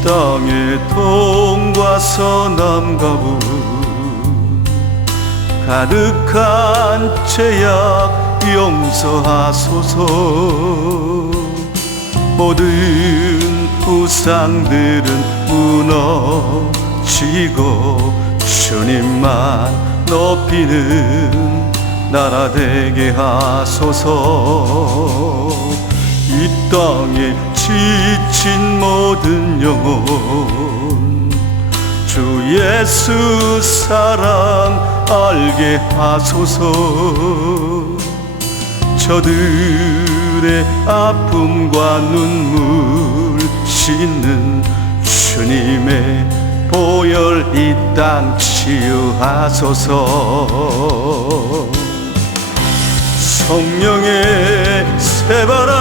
이 땅의 동과 서남과 북 가득한 죄악 용서하소서. 모든 우상들은 무너지고 주님만 높이는 나라 되게 하소서 이 땅에 지친 모든 영혼 주 예수 사랑 알게 하소서. 저들의 아픔과 눈물 씻는 주님의 보혈 이 땅 치유하소서. 성령의 새바람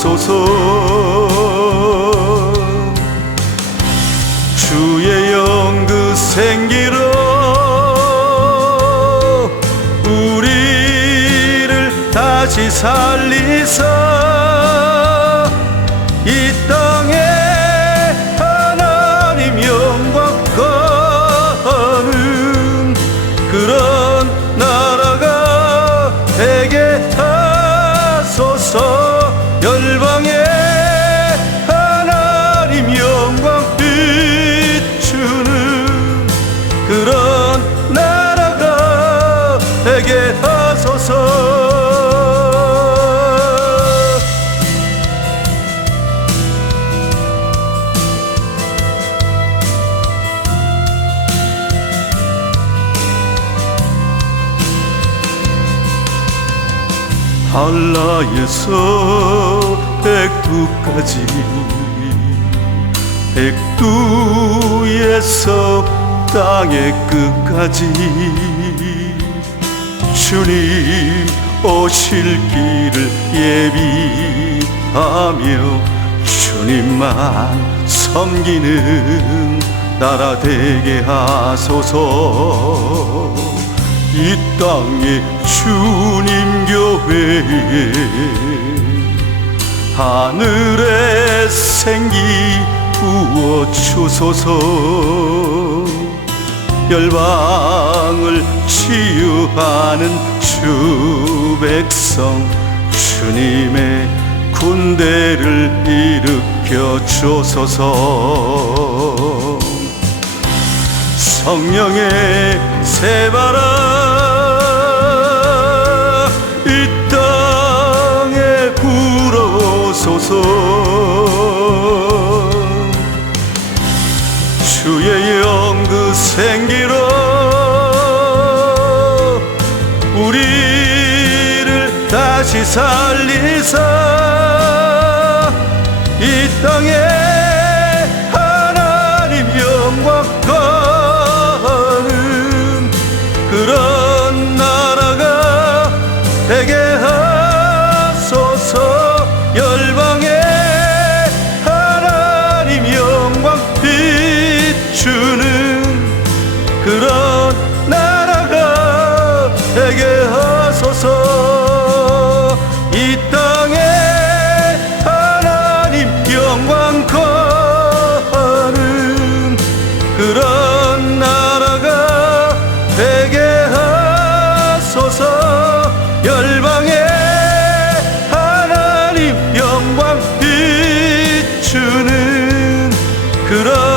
불어소서. 주의 영 그 생기로 우리를 다시 살리사 한라에서 백두까지. 백두에서 땅의 끝까지. 주님 오실 길을 예비하며 주님만 섬기는 나라 되게 하소서 이 땅에 주님 교회에 하늘의 생기 부어 주소서. 열방을 치유하는 주 백성 주님의 군대를 일으켜 주소서. 성령의 새바람 다시 살리사 이 땅에 하나님 영광 거는 그런 나라가 되게 하소서. 열방에 하나님 영광 비추 그런